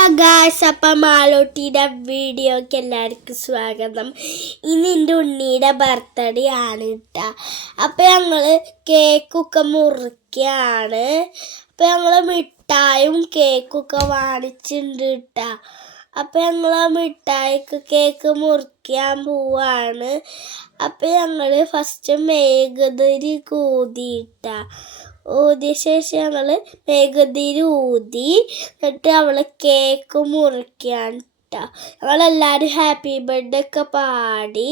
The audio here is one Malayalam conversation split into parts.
ഹലോ ഗായ്സ്, അപ്പം മാളൂട്ടിയുടെ വീഡിയോക്ക് എല്ലാവർക്കും സ്വാഗതം. ഇന്ന് എൻ്റെ ഉണ്ണിയുടെ ബർത്ത്ഡേ ആണ് കേട്ടോ. അപ്പം ഞങ്ങൾ കേക്കൊക്കെ മുറിക്കുകയാണ്. അപ്പം ഞങ്ങൾ മിഠായും കേക്കൊക്കെ വാങ്ങിച്ചിട്ടുണ്ട് കേട്ടോ. അപ്പം ഞങ്ങൾ ആ മിഠായിക്ക് കേക്ക് മുറിക്കാൻ പോവാണ്. അപ്പം ഞങ്ങൾ ഫസ്റ്റ് മെഴുകുതിരി ഊതിയിട്ടാ. ഊതിയ ശേഷം ഞങ്ങൾ മെഴുകുതിരി ഊതി എന്നിട്ട് അവള് കേക്ക് മുറിക്കാൻ കേട്ടോ. ഞങ്ങളെല്ലാവരും ഹാപ്പി ബർത്ത്ഡേ ഒക്കെ പാടി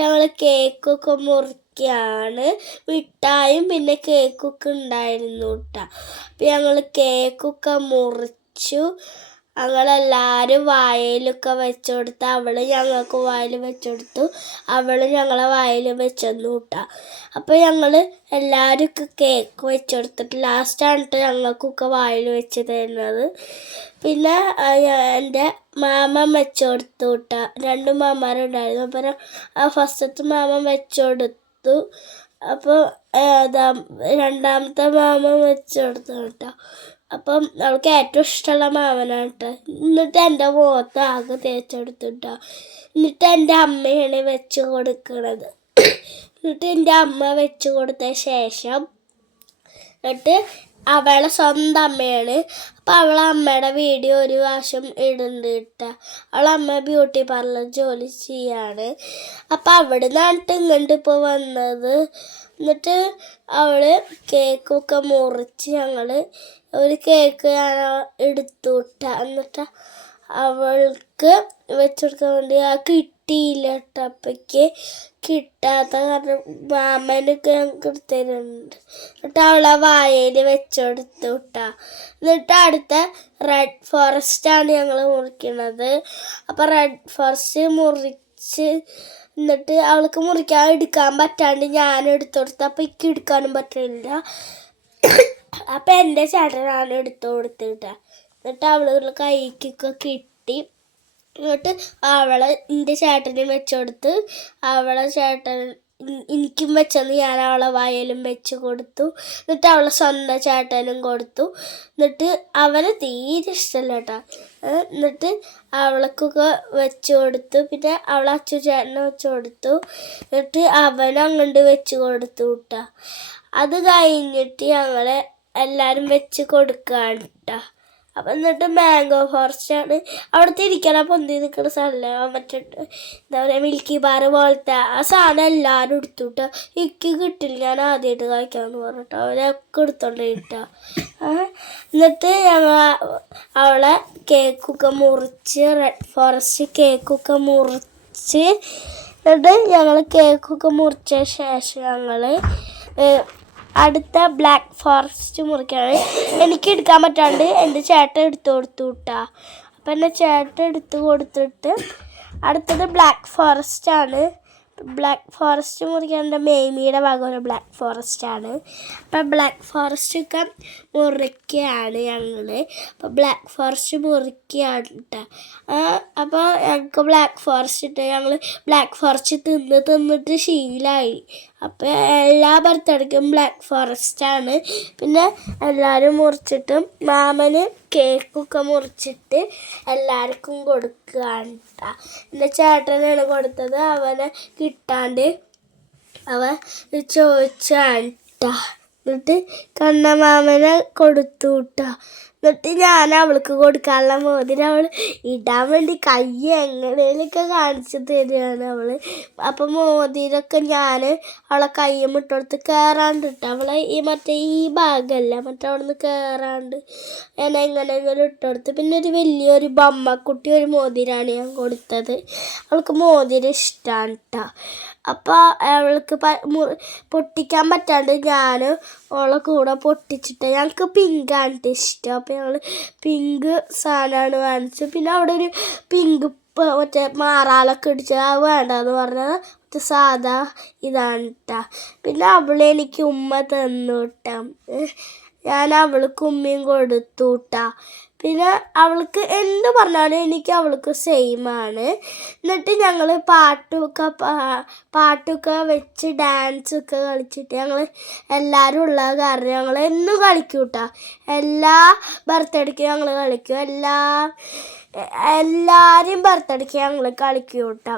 ഞങ്ങൾ കേക്കൊക്കെ മുറിക്കുകയാണ്. മിഠായും പിന്നെ കേക്കൊക്കെ ഉണ്ടായിരുന്നു കേട്ടോ. അപ്പം ഞങ്ങൾ കേക്കൊക്കെ മുറിച്ചു. ഞങ്ങളെല്ലാവരും വായയിലൊക്കെ വെച്ചു കൊടുത്ത് അവൾ ഞങ്ങൾക്ക് വായിൽ വെച്ചു കൊടുത്തു. അവൾ ഞങ്ങളെ വായിൽ വെച്ചെന്നു കൂട്ടാ. അപ്പോൾ ഞങ്ങൾ എല്ലാവരും കേക്ക് വെച്ചു കൊടുത്തിട്ട് ലാസ്റ്റാണിട്ട് ഞങ്ങൾക്കൊക്കെ വായിൽ വെച്ച് തരുന്നത്. പിന്നെ എൻ്റെ മാമൻ വെച്ചു കൊടുത്തു കൂട്ടാ. 2 മാമാരുണ്ടായിരുന്നു. അപ്പോൾ ഫസ്റ്റത്തെ മാമൻ വെച്ചു കൊടുത്തു. അപ്പോൾ രണ്ടാമത്തെ മാമൻ വെച്ചു കൊടുത്തു കേട്ടോ. അപ്പം അവൾക്ക് ഏറ്റവും ഇഷ്ടമുള്ള മാമനാണ് കേട്ടോ. എന്നിട്ട് എൻ്റെ മുഖത്ത് ആകെ തേച്ചെടുത്തു കേട്ടോ. എന്നിട്ട് എൻ്റെ അമ്മയാണ് വെച്ച് കൊടുക്കണത്. എന്നിട്ട് എൻ്റെ അമ്മ വെച്ച് കൊടുത്ത ശേഷം എന്നിട്ട് അവളെ സ്വന്തം അമ്മയാണ്. അപ്പം അവളെ അമ്മയുടെ വീഡിയോ ഒരു പ്രാവശ്യം ഇടുന്നുണ്ട് കേട്ടോ. അവളെ അമ്മ ബ്യൂട്ടി പാർലർ ജോലി ചെയ്യാണ്. അപ്പം അവിടെ നിന്നിട്ട് ഇങ്ങോട്ട് ഇപ്പോൾ വന്നത്. എന്നിട്ട് അവൾ കേക്കൊക്കെ മുറിച്ച് ഞങ്ങൾ ഒരു കേക്ക് ഞാൻ എടുത്തു വിട്ടാ. എന്നിട്ട് അവൾക്ക് വെച്ചെടുക്കാൻ വേണ്ടി കിട്ടിയില്ല കേട്ടോ. അപ്പയ്ക്ക് കിട്ടാത്ത കാരണം മാമനൊക്കെ ഞങ്ങൾക്ക് എടുത്തരുന്നുണ്ട്. എന്നിട്ട് അവളെ വായയിൽ വെച്ചെടുത്തു വിട്ടാ. എന്നിട്ട് അടുത്ത റെഡ് ഫോറസ്റ്റാണ് ഞങ്ങൾ മുറിക്കുന്നത്. അപ്പം റെഡ് ഫോറസ്റ്റ് മുറിച്ച് എന്നിട്ട് അവൾക്ക് മുറിക്കാൻ എടുക്കാൻ പറ്റാണ്ട് ഞാൻ എടുത്തു കൊടുത്തു. അപ്പം എനിക്ക് എടുക്കാനും പറ്റില്ല. അപ്പം എൻ്റെ ചേട്ടനാണ് എടുത്തു കൊടുത്തിട്ടാ. എന്നിട്ട് അവളുടെ കൈക്കൊക്കെ കിട്ടി. എന്നിട്ട് അവളെ എൻ്റെ ചേട്ടനും വെച്ചുകൊടുത്ത് അവളെ ചേട്ടൻ എനിക്കും വെച്ചെന്ന് ഞാൻ അവളെ വായലും വെച്ച് കൊടുത്തു. എന്നിട്ട് അവളെ സ്വന്തം ചേട്ടനും കൊടുത്തു. എന്നിട്ട് അവന് തീരെ ഇഷ്ടമല്ല കേട്ടോ. എന്നിട്ട് അവൾക്കൊക്കെ വെച്ച് കൊടുത്തു. പിന്നെ അവളെ അച്ഛൻ ചേട്ടനെ വെച്ച് കൊടുത്തു. എന്നിട്ട് അവനും അങ്ങോട്ട് വെച്ച് കൊടുത്തു കേട്ടോ. അത് കഴിഞ്ഞിട്ട് ഞങ്ങളെ എല്ലാവരും വെച്ച് കൊടുക്കുകയാണ് കേട്ടോ. അപ്പം എന്നിട്ട് മാംഗോ ഫോറസ്റ്റാണ് അവിടുത്തെ ഇരിക്കണം. പൊന്തി നിൽക്കുന്ന സ്ഥലമല്ലേ, മറ്റേ എന്താ പറയുക മിൽക്കി ബാർ പോലത്തെ ആ സാധനം എല്ലാവരും എടുത്തു കേട്ടോ. എനിക്ക് കിട്ടില്ല, ഞാൻ ആദ്യമായിട്ട് കഴിക്കാമെന്ന് പറഞ്ഞിട്ടോ. അവരൊക്കെ എടുത്തോണ്ട് കേട്ടോ. എന്നിട്ട് ഞങ്ങൾ അവളെ കേക്കൊക്കെ മുറിച്ച് റെഡ് ഫോറസ്റ്റ് കേക്കൊക്കെ മുറിച്ച് എന്നിട്ട് ഞങ്ങൾ കേക്കൊക്കെ മുറിച്ച ശേഷം ഞങ്ങൾ അടുത്ത ബ്ലാക്ക് ഫോറസ്റ്റ് മുറിക്കാണ്. എനിക്ക് എടുക്കാൻ പറ്റാണ്ട് എൻ്റെ ചേട്ടൻ എടുത്തു കൊടുത്തു കേട്ടോ. അപ്പം എൻ്റെ ചേട്ടൻ എടുത്ത് കൊടുത്തിട്ട് അടുത്തത് ബ്ലാക്ക് ഫോറസ്റ്റാണ്. ബ്ലാക്ക് ഫോറസ്റ്റ് മുറിക്കാൻ എൻ്റെ മേമിയുടെ ഭാഗം ഒരു ബ്ലാക്ക് ഫോറസ്റ്റാണ്. അപ്പം ബ്ലാക്ക് ഫോറസ്റ്റൊക്കെ മുറിക്കുകയാണ് ഞങ്ങൾ. അപ്പോൾ ബ്ലാക്ക് ഫോറസ്റ്റ് മുറിക്കുകയാണ് കേട്ടോ. അപ്പോൾ ഞങ്ങൾക്ക് ബ്ലാക്ക് ഫോറസ്റ്റ് ഇട്ട് ഞങ്ങൾ ബ്ലാക്ക് ഫോറസ്റ്റ് തിന്നിട്ട് ശീലമായി. അപ്പോൾ എല്ലാ ബർത്ത്ഡേക്കും ബ്ലാക്ക് ഫോറസ്റ്റാണ്. പിന്നെ എല്ലാവരും മുറിച്ചിട്ടും മാമന് കേക്കൊക്കെ മുറിച്ചിട്ട് എല്ലാവർക്കും കൊടുക്കുകയാണ് കേട്ടോ. എൻ്റെ ചേട്ടനാണ് കൊടുത്തത്. അവനെ കിട്ടാണ്ട് അവൻ ചോദിച്ചാണ് കേട്ടോ. എന്നിട്ട് കണ്ണമാമനെ കൊടുത്തു കേട്ടോ. എന്നിട്ട് ഞാൻ അവൾക്ക് കൊടുക്കാനുള്ള മോതിരം അവൾ ഇടാൻ വേണ്ടി കൈ എങ്ങനെയൊക്കെ കാണിച്ചു തരികയാണ് അവൾ. അപ്പം മോതിരമൊക്കെ ഞാൻ അവളെ കയ്യും ഇട്ടുകൊടുത്ത് കയറാണ്ട് ഇട്ടു. അവളെ ഈ ഭാഗമല്ല മറ്റേ അവിടെ നിന്ന് കയറാണ്ട് ഞാൻ എങ്ങനെയെങ്കിലും ഇട്ടുകൊടുത്ത്. പിന്നെ ഒരു വലിയൊരു ബൊമ്മക്കുട്ടി ഒരു മോതിരമാണ് ഞാൻ കൊടുത്തത്. അവൾക്ക് മോതിരം ഇഷ്ടമാണ് കേട്ടോ. അപ്പോൾ അവൾക്ക് പൊട്ടിക്കാൻ പറ്റാണ്ട് ഞാൻ അവളെ കൂടെ പൊട്ടിച്ചിട്ട് ഞങ്ങൾക്ക് പിങ്കാണ് ഇഷ്ടം. അപ്പോൾ ഞങ്ങൾ പിങ്ക് സാധനമാണ് വാങ്ങിച്ചത്. പിന്നെ അവിടെ ഒരു പിങ്ക് മറ്റേ മാറാലൊക്കെ ഇടിച്ചത് അത് വേണ്ടെന്ന് പറഞ്ഞത് മറ്റേ സാധാ ഇതാണ് കേട്ടോ. പിന്നെ അവളെനിക്ക് ഉമ്മ തന്നു കേട്ടോ. ഞാൻ അവൾക്ക് ഉമ്മയും കൊടുത്തു കേട്ടോ. പിന്നെ അവൾക്ക് എന്ത് പറഞ്ഞാലും എനിക്ക് അവൾക്ക് സെയിമാണ്. എന്നിട്ട് ഞങ്ങൾ പാട്ടൊക്കെ വെച്ച് ഡാൻസൊക്കെ കളിച്ചിട്ട് ഞങ്ങൾ എല്ലാവരും ഉള്ള കാരണം ഞങ്ങൾ എന്നും കളിക്കും കേട്ടോ. എല്ലാ ബർത്ത്ഡേക്ക് ഞങ്ങൾ കളിക്കും. എല്ലാവരെയും ബർത്ത്ഡേക്ക് ഞങ്ങൾ കളിക്കും കേട്ടോ.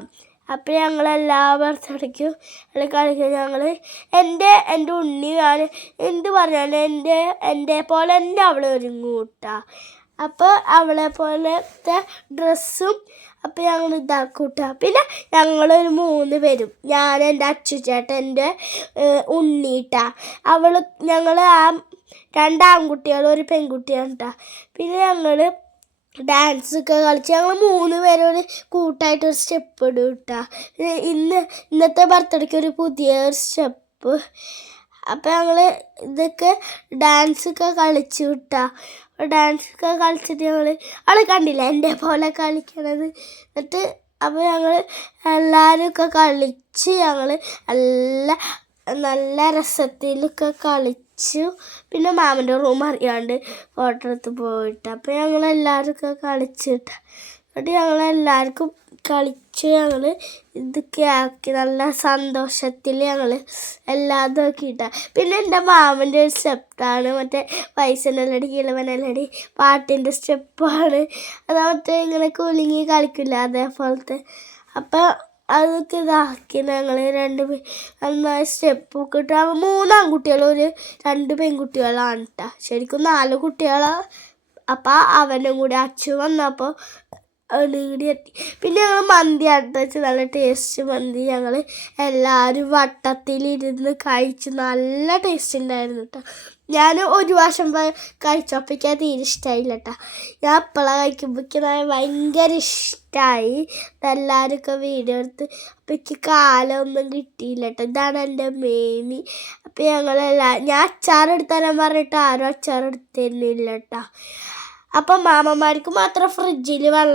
അപ്പോൾ ഞങ്ങൾ എല്ലാ ബർത്ത്ഡേക്കും കളിക്കും. ഞങ്ങൾ എൻ്റെ ഉണ്ണി ഞാൻ എന്ത് പറഞ്ഞാലും എൻ്റെ പോലെ തന്നെ അവൾ ഒരുങ്ങും കേട്ടോ. അപ്പോൾ അവളെ പോലത്തെ ഡ്രസ്സും അപ്പോൾ ഞങ്ങൾ ഇതാക്കും കേട്ടോ. പിന്നെ ഞങ്ങളൊരു 3 പേരും, ഞാൻ, എൻ്റെ അച്ചുചേട്ടൻ, എൻ്റെ ഉണ്ണീട്ടാ. ഞങ്ങൾ 2 ആൺകുട്ടികളും 1 പെൺകുട്ടിയാണ് കേട്ടോ. പിന്നെ ഞങ്ങൾ ഡാൻസൊക്കെ കളിച്ച് ഞങ്ങൾ 3 പേരും കൂട്ടായിട്ടൊരു സ്റ്റെപ്പ് ഇടും കേട്ടോ. ഇന്നത്തെ ബർത്ത്ഡേക്ക് ഒരു പുതിയ സ്റ്റെപ്പ്. അപ്പോൾ ഞങ്ങൾ ഇതൊക്കെ ഡാൻസൊക്കെ കളിച്ചു കേട്ടോ. ഡാൻസൊക്കെ കളിച്ചിട്ട് അവൾ കണ്ടില്ല എൻ്റെ പോലെ കളിക്കണത്. എന്നിട്ട് അപ്പോൾ ഞങ്ങൾ എല്ലാവരും ഒക്കെ കളിച്ച് ഞങ്ങൾ നല്ല രസത്തിലൊക്കെ കളിച്ചു. പിന്നെ മാമൻ്റെ റൂം അറിയാണ്ട് ഫോട്ടോ എടുത്ത് പോയിട്ട് അപ്പോൾ ഞങ്ങളെല്ലാവരും ഒക്കെ കളിച്ചിട്ട് എന്നിട്ട് ഞങ്ങളെല്ലാവർക്കും കളിച്ച് ഞങ്ങൾ ഇതൊക്കെ ആക്കി നല്ല സന്തോഷത്തിൽ ഞങ്ങൾ എല്ലാതും ആക്കിയിട്ടാണ്. പിന്നെ എൻ്റെ മാമൻ്റെ ഒരു സ്റ്റെപ്പാണ് മറ്റേ വയസ്സനല്ലടി കിളവനല്ലടി പാട്ടിൻ്റെ സ്റ്റെപ്പാണ്. അത് മറ്റേ ഇങ്ങനെ കുലുങ്ങി കളിക്കില്ല അതേപോലത്തെ. അപ്പോൾ അതൊക്കെ ഇതാക്കി ഞങ്ങൾ 2 നന്നായി സ്റ്റെപ്പൊക്കെ ഇട്ട് 3 ആൺകുട്ടികളും 2 പെൺകുട്ടികളാണ് കേട്ടോ. ശരിക്കും 4 കുട്ടികളാണ്. അപ്പോൾ അവനും കൂടി അച്ഛൻ വന്നപ്പോൾ കൂടി എത്തി. പിന്നെ ഞങ്ങൾ മന്തി അടുത്ത് നല്ല ടേസ്റ്റ് മന്തി ഞങ്ങൾ എല്ലാവരും വട്ടത്തിലിരുന്ന് കഴിച്ച് നല്ല ടേസ്റ്റ് ഉണ്ടായിരുന്നു കേട്ടോ. ഞാൻ ഒരു വർഷം കഴിച്ചപ്പോൾ എനിക്ക് അത് തീരെ ഇഷ്ടമായില്ല കേട്ടോ. ഞാൻ അപ്പോഴാണ് കഴിക്കുമ്പോഴേക്ക് ഭയങ്കര ഇഷ്ടമായി. എല്ലാവരും ഒക്കെ വീഡിയോ എടുത്ത് അപ്പോൾ എനിക്ക് കാലമൊന്നും കിട്ടിയില്ല കേട്ടോ. ഇതാണ് എൻ്റെ മെയിൻ. അപ്പോൾ ഞാൻ അച്ചാറെടുത്ത് തരാൻ പറഞ്ഞിട്ട് ആരും അച്ചാറെടുത്ത് തരുന്നില്ല കേട്ടോ. അപ്പം മാമന്മാർക്ക് മാത്രം ഫ്രിഡ്ജിൽ വെള്ളം